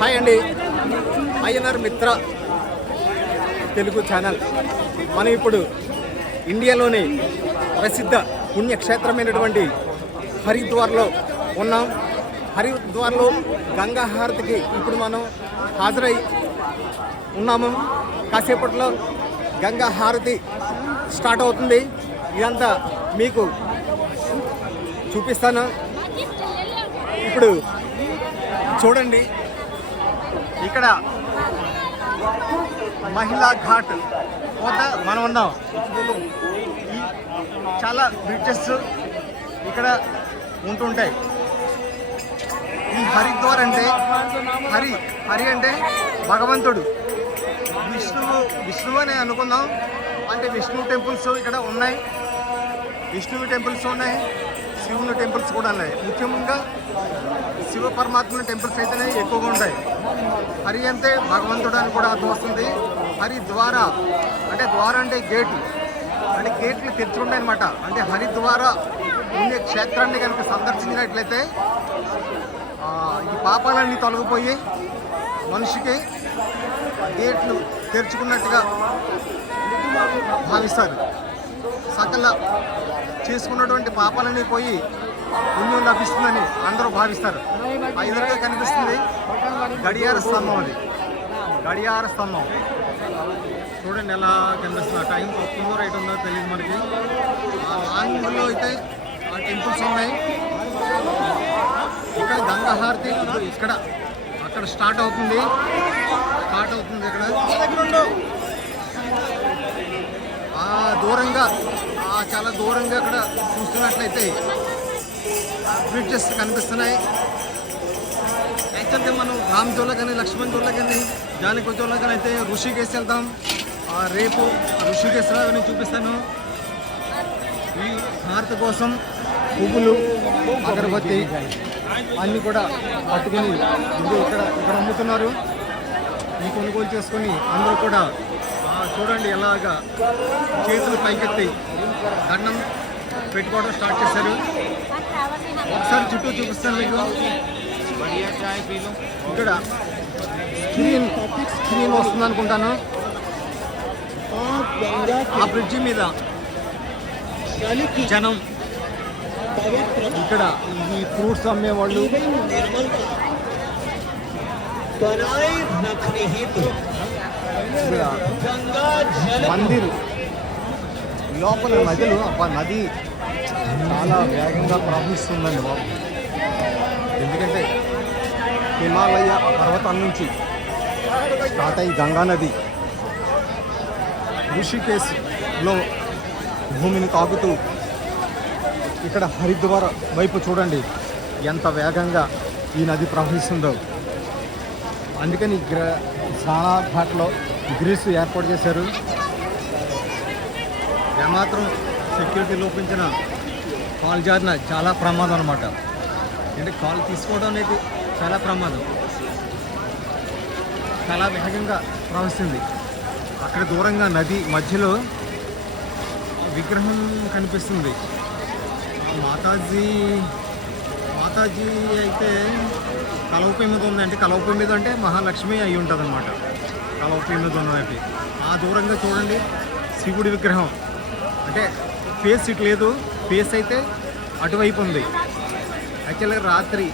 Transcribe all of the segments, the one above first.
Hi అండి. INR Mitra Telugu channel. మనం ఇప్పుడు ఇండియాలోని ప్రసిద్ధ పుణ్యక్షేత్రమైనటువంటి హరిద్వార్లో ఉన్నాం. హరిద్వార్లో గంగా హారతికి ఇప్పుడు మనం హాజరై ఉన్నాము. కాసేపట్లో గంగా హారతి స్టార్ట్ అవుతుంది. ఇదంతా మీకు చూపిస్తాను. ఇప్పుడు చూడండి. ఇక్కడ మహిళా ఘాట్ కోత మనం ఉన్నాం. చాలా బ్రిడ్జెస్ ఇక్కడ ఉంటుంటాయి. ఈ హరిద్వార్ అంటే హరి హరి అంటే భగవంతుడు. విష్ణువు విష్ణువు అని అనుకుందాం. అంటే విష్ణు టెంపుల్స్ ఇక్కడ ఉన్నాయి. విష్ణువు టెంపుల్స్ ఉన్నాయి. శివుని టెంపుల్స్ కూడా ఉన్నాయి. ముఖ్యంగా శివ పరమాత్మని టెంపుల్స్ అయితేనే ఎక్కువగా ఉంటాయి. హరి అంటే భగవంతుడు అని కూడా అర్థం వస్తుంది. హరి ద్వారా అంటే ద్వార అంటే గేట్లు అంటే గేట్లు తెరుచుకుంటాయి అనమాట అంటే హరి ద్వారా ఉండే క్షేత్రాన్ని కనుక సందర్శించినట్లయితే ఈ పాపాలన్నీ తొలగిపోయి మనిషికి గేట్లు తెరుచుకున్నట్టుగా భావిస్తారు. సకల చేసుకున్నటువంటి పాపాలన్నీ పోయి పుణ్యం లభిస్తుందని అందరూ భావిస్తారు. ఎదురుగా కనిపిస్తుంది గడియార స్తంభం అది. గడియార స్తంభం. చూడండి ఎలా కనిపిస్తుంది. ఆ టైం తప్పుందో రైట్ ఉందో తెలియదు మనకి. ఆ లాంగ్లో అయితే ఆ టెంపుల్స్ ఉన్నాయి. ఇక్కడ గంగాహారతి ఇక్కడ అక్కడ స్టార్ట్ అవుతుంది. స్టార్ట్ అవుతుంది ఇక్కడ. దూరంగా చాలా దూరంగా అక్కడ చూస్తున్నట్లయితే బ్రిడ్జెస్ కనిపిస్తున్నాయి. అయితే మనం రామ్ జోలా కానీ లక్ష్మణ్ జోలా కానీ జానకి జోలా కానీ అయితే ఋషికేశ్ వెళ్తాం ఆ రేపు ఋషికేశ్ అవన్నీ చూపిస్తాను. ఈ భారత కోసం పువ్వులు అగరబత్తి అన్నీ కూడా పట్టుకొని ఇక్కడ ఇక్కడ అమ్ముతున్నారు ఈ కొనుగోలు చేసుకొని అందరూ కూడా చూడండి ఎలాగా చేతులు పైకెత్తి దండం పెట్టుకోవడం స్టార్ట్ చేశారు. ఒకసారి చుట్టూ చూపిస్తాను మీకు. ఇక్కడ స్క్రీన్ స్క్రీన్ వస్తుంది అనుకుంటాను. ఆ బ్రిడ్జి మీద జనం ఇక్కడ ఈ ఫ్రూట్స్ అమ్మేవాళ్ళు. మందిర్. లోపల నదులు అబ్బా నది చాలా వేగంగా ప్రవహిస్తుందండి బాబు. ఎందుకంటే హిమాలయ పర్వతం నుంచి స్టార్ట్ అయ్యి గంగా నది ఋషికేశ్లో భూమిని తాకుతూ ఇక్కడ హరిద్వార్ వైపు చూడండి ఎంత వేగంగా ఈ నది ప్రవహిస్తుందో. అందుకని స్నాన ఘాట్లో గ్రీస్ ఏర్పాటు చేశారు. ఏమాత్రం సెక్యూరిటీ లోపించిన కాల్ జారిన చాలా ప్రమాదం అనమాట అంటే కాల్ తీసుకోవడం అనేది చాలా ప్రమాదం. చాలా వేగంగా ప్రవహిస్తుంది. అక్కడ దూరంగా నది మధ్యలో విగ్రహం కనిపిస్తుంది. మాతాజీ మాతాజీ అయితే కలవపై మీద ఉంది అంటే కలవపై అంటే మహాలక్ష్మి అయి ఉంటుంది అనమాట కలవపై మీద ఉన్నది ఆ దూరంగా చూడండి శివుడి విగ్రహం. అంటే ఫేస్ ఇటు లేదు ఫేస్ అయితే అటువైపు ఉంది. యాక్చువల్గా రాత్రి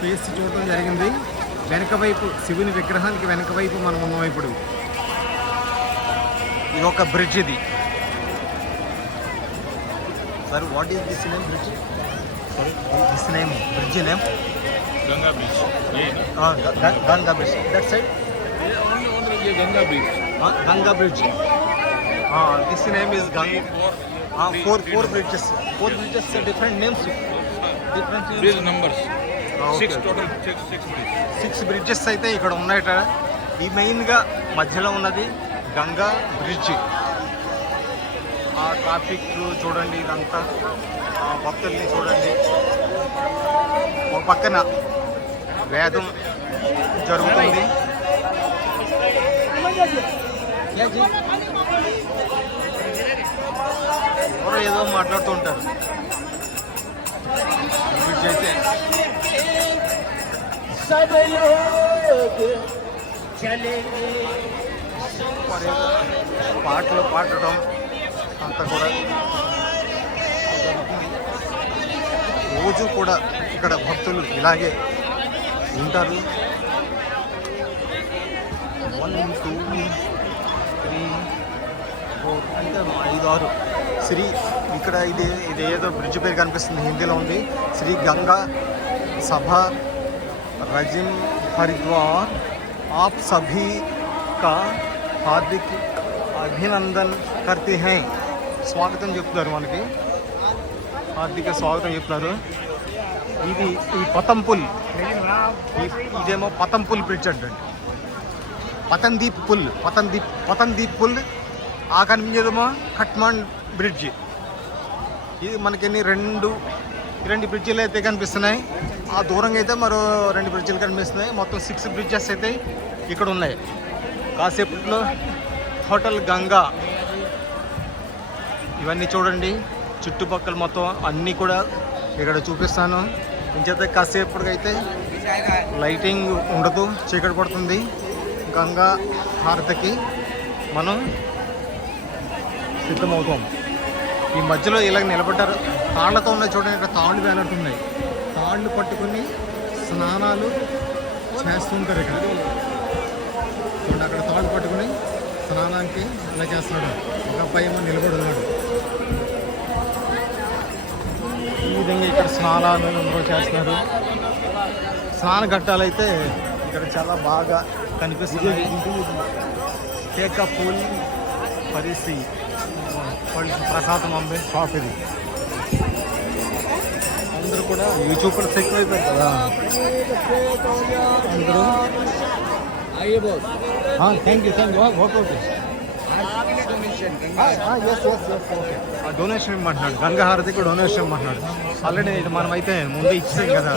ఫేస్ చూడటం జరిగింది. వెనక వైపు శివుని విగ్రహానికి వెనక వైపు మనం ఉన్నాం ఇప్పుడు. ఇది ఒక బ్రిడ్జ్ ఇది. Sir what is this name bridge sorry this name bridge name Ganga Beach. Yeah. Ganga bridge that side Yeah, only only the Ganga Beach. Ganga bridge this name is Ganga Three, four three four numbers. Bridges four bridges different names different Bridge numbers. Ah, Six okay. total. Six six bridge. Six bridges అయితే ఇక్కడ ఉన్నాయట ఈ మెయిన్గా మధ్యలో ఉన్నది Ganga bridge ఆ traffic చూడండి ఇదంతా ఆ భక్తుల్ని చూడండి ఒక పక్కన వేదం జరుగుతుంది. ఎవరో ఏదో మాట్లాడుతూ ఉంటారు. పాటలు పాడటం అంత కూడా రోజు కూడా ఇక్కడ భక్తులు ఇలాగే ఉంటారు వన్ టూ త్రీ ఫోర్ అంటే ఐదు ఆరు శ్రీ ఇక్కడ ఇది ఇది ఏదో బ్రిడ్జ్ పేరు కనిపిస్తుంది హిందీలో ఉంది శ్రీ గంగా సభ रजिम हरिद्वार आप सभी का हार्दिक అభినందన్ కర్తే హై స్వాగతం చెప్తున్నారు మనకి హార్దిక స్వాగతం చెప్తున్నారు ఇది ఈ పతంపుల్. ఇదేమో పతంపుల్ బ్రిడ్జ్ అంటండి. పతందీప్ పుల్ పతందీప్ పతందీప్ పుల్ ఆ కనిపించేదేమో కట్మాండ్ బ్రిడ్జ్ ఇది మనకి రెండు రెండు బ్రిడ్జిలు అయితే కనిపిస్తున్నాయి. ఆ దూరంగా అయితే మరో రెండు బ్రిడ్జిలు కనిపిస్తున్నాయి. మొత్తం సిక్స్ బ్రిడ్జెస్ అయితే ఇక్కడ ఉన్నాయి. కాసేపట్లో హోటల్ గంగా. ఇవన్నీ చూడండి. చుట్టుపక్కల మొత్తం అన్నీ కూడా ఇక్కడ చూపిస్తాను. ఇంచేత కాసేపటికైతే లైటింగ్ ఉండదు చీకటి పడుతుంది. గంగా హారతికి మనం సిద్ధమవుతాం. ఈ మధ్యలో ఇలా నిలబడ్డారు. తాళ్ళతో ఉన్నాయి చూడండి ఇక్కడ తాళ్ళు వేలంటున్నాయి ఉన్నాయి తాళ్ళు పట్టుకుని స్నానాలు చేస్తుంటారు ఇక్కడ. చూడండి అక్కడ తాళ్ళు పట్టుకుని స్నానానికి ఇలా చేస్తున్నాడు. ఒక అబ్బాయి ఏమో నిలబడున్నాడు విధంగా ఇక్కడ స్నానాలు చేస్తున్నారు. స్నాన ఘట్టాలైతే ఇక్కడ చాలా బాగా కనిపిస్తున్నాయి. కేక పూల్ పరిసి ప్రసాదం అమ్మే షాప్ ఇది. అందరూ కూడా యూట్యూబర్స్ ఎక్కువైపోయారు కదా. అందరూ. Thank you thank you okay okay. Donation yes yes okay donation ఇమ్మంటున్నాడు గంగాహారతికి డొనేషన్ ఇమ్మంటున్నాడు ఆల్రెడీ ఇది మనం అయితే ముందు ఇచ్చాం కదా.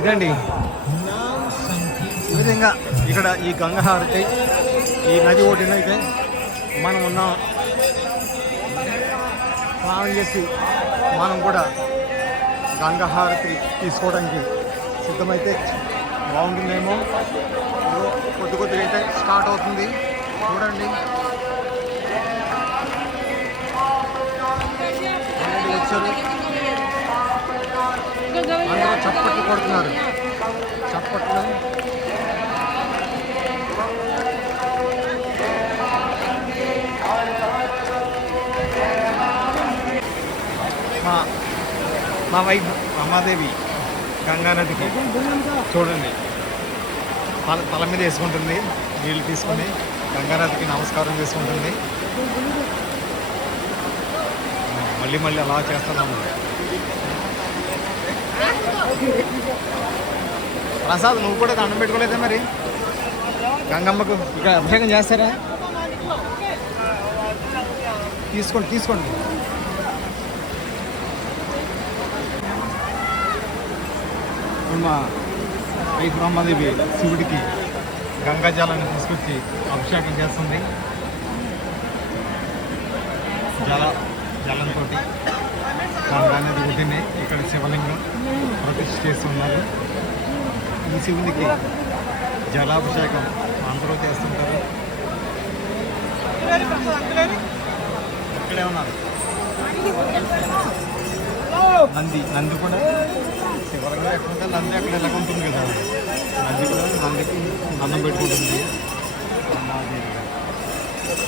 ఇదండి. ఈ విధంగా ఇక్కడ ఈ గంగహారతి ఈ నది ఒడ్డున అయితే మనం ఉన్న స్నానం చేసి మనం కూడా గంగాహారతి తీసుకోవడానికి సిద్ధమైతే బాగుంటుందేమో. కొద్ది కొద్దిగా అయితే స్టార్ట్ అవుతుంది. చూడండి. వచ్చారు. అందరూ చప్పట్లు కొడుతున్నారు. చప్పట్లు. మా మా వైఫ్ అమ్మాదేవి గంగా నదికి చూడండి. తల తల మీద వేసుకుంటుంది నీళ్ళు తీసుకుని గంగారాతికి నమస్కారం చేసుకుంటుంది. మళ్ళీ మళ్ళీ అలా చేస్తున్నాము. ప్రసాద్ నువ్వు కూడా దండం పెట్టుకోలేదా మరి? గంగమ్మకు ఇక్కడ అభిషేకం చేస్తారా? తీసుకోండి తీసుకోండి. మా ఈ బ్రహ్మదేవి శివుడికి గంగాజలాన్ని తీసుకొచ్చి అభిషేకం చేస్తుంది. జల జలంతో గంగా అనేది ఒడ్డునే ఇక్కడ శివలింగం ప్రతిష్ఠ చేస్తున్నారు ఈ శివునికి జలాభిషేకం అందరూ చేస్తుంటారు. ఇక్కడే ఉన్నారు. నంది నంది కూడా శివరంగా ఎక్కడ నంది అక్కడ ఎలా ఉంటుంది కదా. నంది కూడా నందికి అన్నం పెట్టుకుంటుంది.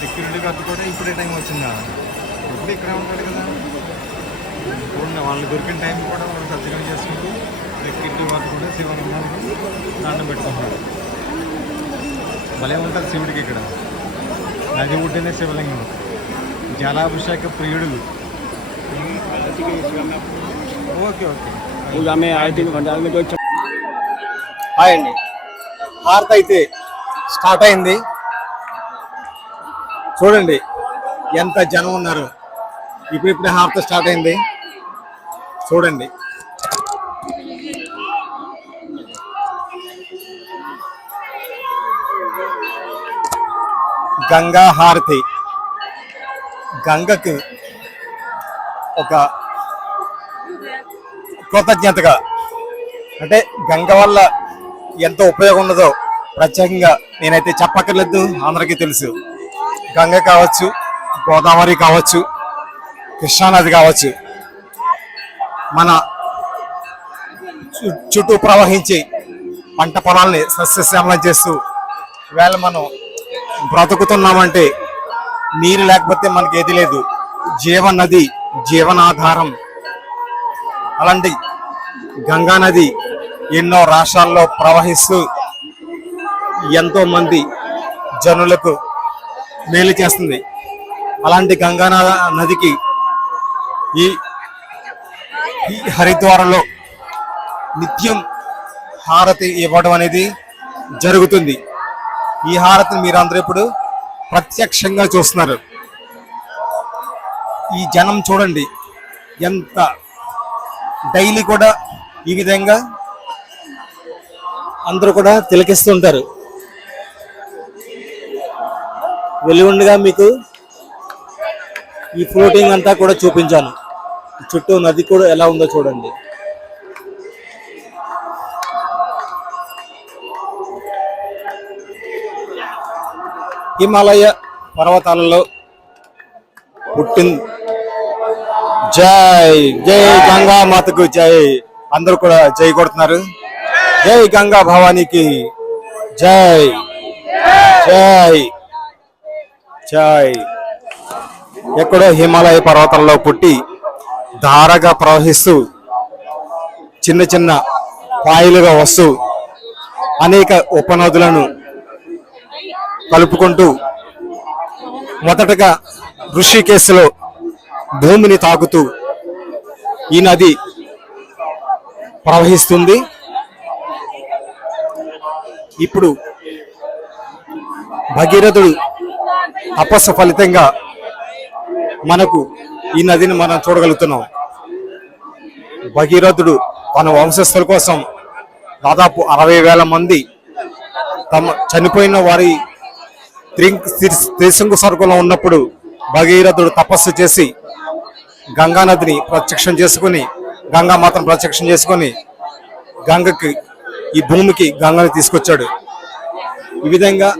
సెక్యూరిటీ గారు కూడా ఇప్పుడే టైం వచ్చిందా? ఎప్పుడు ఇక్కడే ఉంటాడు కదా. చూడండి వాళ్ళు దొరికిన టైం కూడా వాళ్ళు సజ్జనం చేసుకుంటూ సెక్యూరిటీ వాళ్ళు కూడా శివలింగానికి దండం పెట్టుకుంటారు భలే ఉంటారు శివుడికి ఇక్కడ. నది ఒడ్డునే శివలింగం. జలాభిషేక ప్రియుడు. హాయ్ అండి. హారత అయితే స్టార్ట్ అయింది. చూడండి ఎంత జనం ఉన్నారు. ఇప్పుడిప్పుడే హార్త్ స్టార్ట్ అయింది. చూడండి. గంగా హారతి. గంగకు ఒక కృతజ్ఞతగా అంటే గంగ వల్ల ఎంత ఉపయోగం ఉన్నదో ప్రత్యేకంగా నేనైతే చెప్పక్కర్లేదు అందరికీ తెలుసు. గంగ కావచ్చు గోదావరి కావచ్చు కృష్ణానది కావచ్చు మన చు- చుట్టూ ప్రవహించి పంట పొలాల్ని సస్యశ్యామలం చేస్తూ వేళ మనం బ్రతుకుతున్నామంటే నీరు లేకపోతే మనకి ఏది లేదు. జీవనది జీవనాధారం. అలాంటి గంగా నది ఎన్నో రాష్ట్రాల్లో ప్రవహిస్తూ ఎంతో మంది జనులకు మేలు చేస్తుంది. అలాంటి గంగా నదికి ఈ ఈ హరిద్వారంలో నిత్యం హారతి ఇవ్వడం అనేది జరుగుతుంది. ఈ హారతిని మీరందరూ ఇప్పుడు ప్రత్యక్షంగా చూస్తున్నారు. ఈ జనం చూడండి ఎంత డైలీ కూడా ఈ విధంగా అందరూ కూడా తిలకిస్తుంటారు. వెలుగుండగా మీకు ఈ ఫ్లోటింగ్ అంతా కూడా చూపించాను. చుట్టూ నది కూడా ఎలా ఉందో చూడండి. హిమాలయ పర్వతాలలో పుట్టింది జై జై గంగా మాతకు జై. అందరూ కూడా జై కొడుతున్నారు. జై గంగా భవానికి జై జై జై. ఎక్కడో హిమాలయ పర్వతాల్లో పుట్టి ధారగా ప్రవహిస్తూ చిన్న చిన్న పాయలుగా వస్తూ అనేక ఉపనదులను కలుపుకుంటూ మొదటగా ఋషికేశ్లో భూమిని తాకుతూ ఈ నది ప్రవహిస్తుంది. ఇప్పుడు భగీరథుడు తపస్సు ఫలితంగా మనకు ఈ నదిని మనం చూడగలుగుతున్నాం. భగీరథుడు తన వంశస్థుల కోసం దాదాపు అరవై వేల మంది తమ చనిపోయిన వారి త్రి- త్రిశంకు సరుకులో ఉన్నప్పుడు భగీరథుడు తపస్సు చేసి గంగా నదిని ప్రత్యక్షం చేసుకుని గంగా మాతను ప్రత్యక్షం చేసుకొని గంగకి ఈ భూమికి గంగని తీసుకొచ్చాడు. ఈ విధంగా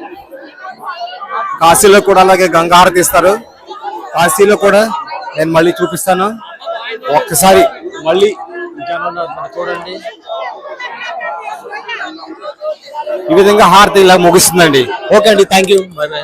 కాశీలో కూడా అలాగే గంగా హారతి ఇస్తారు. కాశీలో కూడా నేను మళ్ళీ చూపిస్తాను. ఒక్కసారి మళ్ళీ చూడండి. ఈ విధంగా హారతి ఇలా ముగుస్తుందండి. ఓకే అండి థ్యాంక్ యూ బై బై